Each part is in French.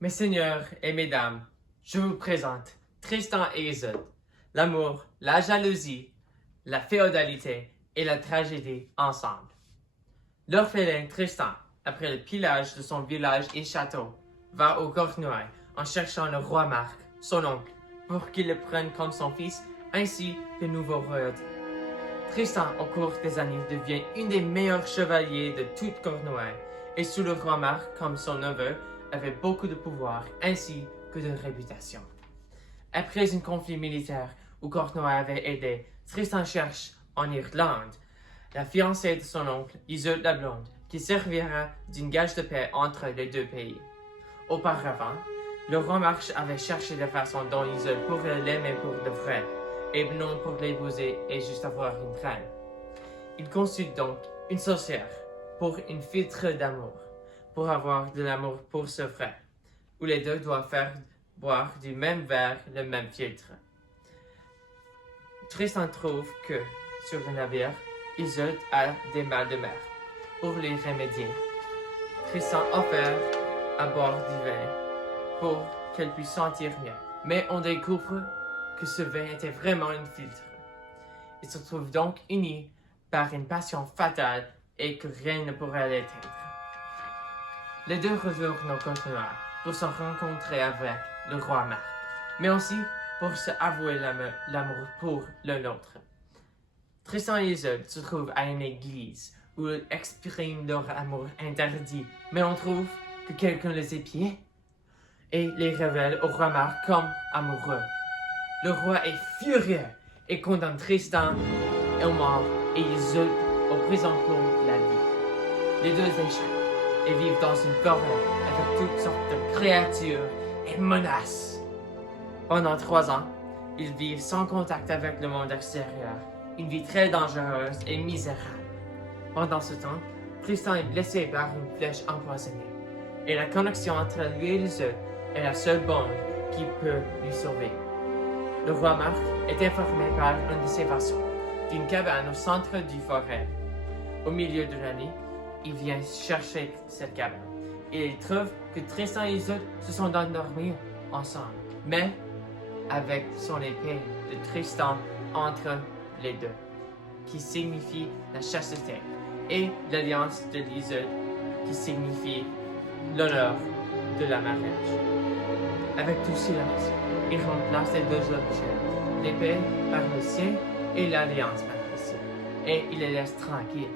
Mes seigneurs et mesdames, je vous présente Tristan et Isolde. L'amour, la jalousie, la féodalité et la tragédie ensemble. L'orphelin Tristan, après le pillage de son village et château, va au Cornouailles en cherchant le roi Marc, son oncle, pour qu'il le prenne comme son fils ainsi que nouveau royauté. Tristan, au cours des années, devient un des meilleurs chevaliers de toute Cornouailles et sous le roi Marc, comme son neveu, avait beaucoup de pouvoir ainsi que de réputation. Après un conflit militaire où Cornouailles avait aidé, Tristan cherche en Irlande la fiancée de son oncle, Isolde la Blonde, qui servira d'une gage de paix entre les deux pays. Auparavant, le roi Marc avait cherché la façon dont Isolde pourrait l'aimer pour de vrai, et non pour l'épouser et juste avoir une reine. Il consulte donc une sorcière pour une filtre d'amour, pour avoir de l'amour pour ce frère, où les deux doivent faire boire du même verre le même filtre. Tristan trouve que, sur le navire, Isolde a des mal de mer. Pour les remédier, Tristan offre à boire du vin pour qu'elle puisse sentir mieux. Mais on découvre que ce vin était vraiment un filtre. Ils se trouvent donc unis par une passion fatale et que rien ne pourrait l'éteindre. Les deux retournent au Cornouailles pour se rencontrer avec le roi Marc, mais aussi pour se avouer l'amour pour l'un l'autre. Tristan et Isolde se trouvent à une église où ils expriment leur amour interdit, mais on trouve que quelqu'un les épiait et les révèle au roi Marc comme amoureux. Le roi est furieux et condamne Tristan au mort et Isolde aux prison pour la vie. Les deux échappent et vivent dans une forêt avec toutes sortes de créatures et menaces. Pendant 3 ans, ils vivent sans contact avec le monde extérieur, une vie très dangereuse et misérable. Pendant ce temps, Tristan est blessé par une flèche empoisonnée, et la connexion entre lui et Isolde est la seule bande qui peut lui sauver. Le roi Marc est informé par un de ses vassaux d'une cabane au centre du forêt. Au milieu de la nuit, il vient chercher cette cabane et il trouve que Tristan et Isolde se sont endormis ensemble, mais avec son épée de Tristan entre les deux, qui signifie la chasteté, et l'alliance de l'Isolde, qui signifie l'honneur de la mariage. Avec tout silence, il remplace les deux objets, l'épée par le sien et l'alliance par le sien, et il les laisse tranquilles.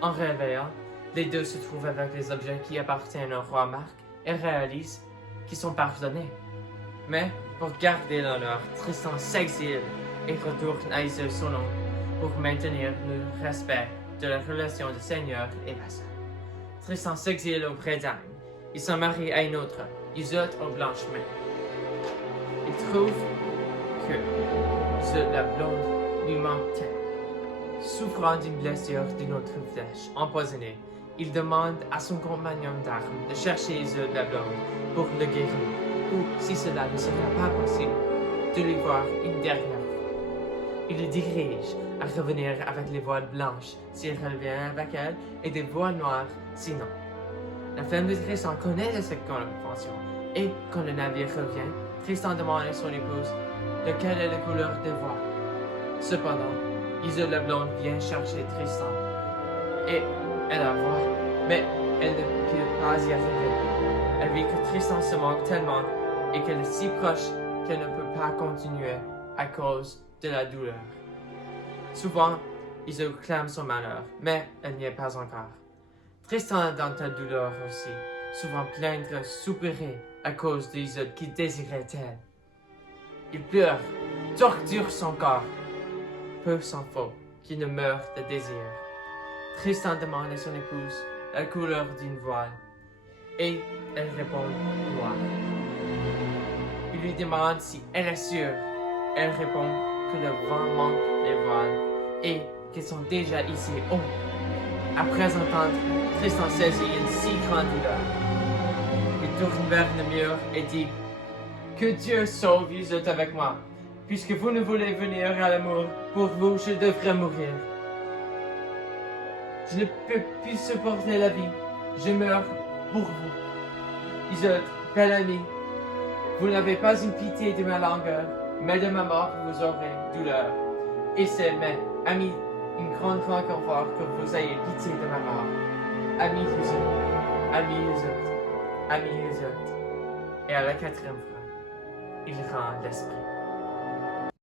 En réveillant, les deux se trouvent avec les objets qui appartiennent au roi Marc et réalisent qu'ils sont pardonnés. Mais pour garder l'honneur, Tristan s'exile et retourne à Isolde son oncle pour maintenir le respect de la relation de seigneur et vassal. Tristan s'exile au Bretagne. Il se marie à une autre, Isolde au Blanchemin. Il trouve que Isolde la Blonde lui manque tant. Souffrant d'une blessure d'une autre flèche empoisonnée, il demande à son compagnon d'armes de chercher Isolde la Blonde pour le guérir, ou, si cela ne serait pas possible, de lui voir une dernière fois. Il le dirige à revenir avec les voiles blanches s'il revient avec elle et des voiles noires sinon. La femme de Tristan connaît de cette convention et quand le navire revient, Tristan demande à son épouse lequel est la couleur des voiles. Cependant, Isolde la Blonde vient chercher Tristan et elle la voit, mais elle ne peut pas y arriver. Elle vit que Tristan se manque tellement et qu'elle est si proche qu'elle ne peut pas continuer à cause de la douleur. Souvent, Isolde clame son malheur, mais elle n'y est pas encore. Tristan est dans ta douleur aussi, souvent plaindre, soupirer à cause d'Isolde qui désirait elle. Il pleure, torture son corps. Peu s'en faut qu'il ne meure de désir. Tristan demande à son épouse la couleur d'une voile, et elle répond noire. Il lui demande si elle est sûre. Elle répond que le vent manque les voiles et qu'ils sont déjà ici haut. Après entendre, Tristan saisit une si grande douleur. Il tourne vers le mur et dit « Que Dieu sauve Isolde avec moi. Puisque vous ne voulez venir à l'amour, pour vous je devrais mourir. Je ne peux plus supporter la vie. Je meurs pour vous. Isolde Bel ami, vous n'avez pas une pitié de ma langueur, mais de ma mort vous aurez douleur. Et c'est, mais, ami, une grande confort que vous ayez pitié de ma mort. Ami les autres, amis les autres, amis les autres. Et à la quatrième fois, il rend l'esprit.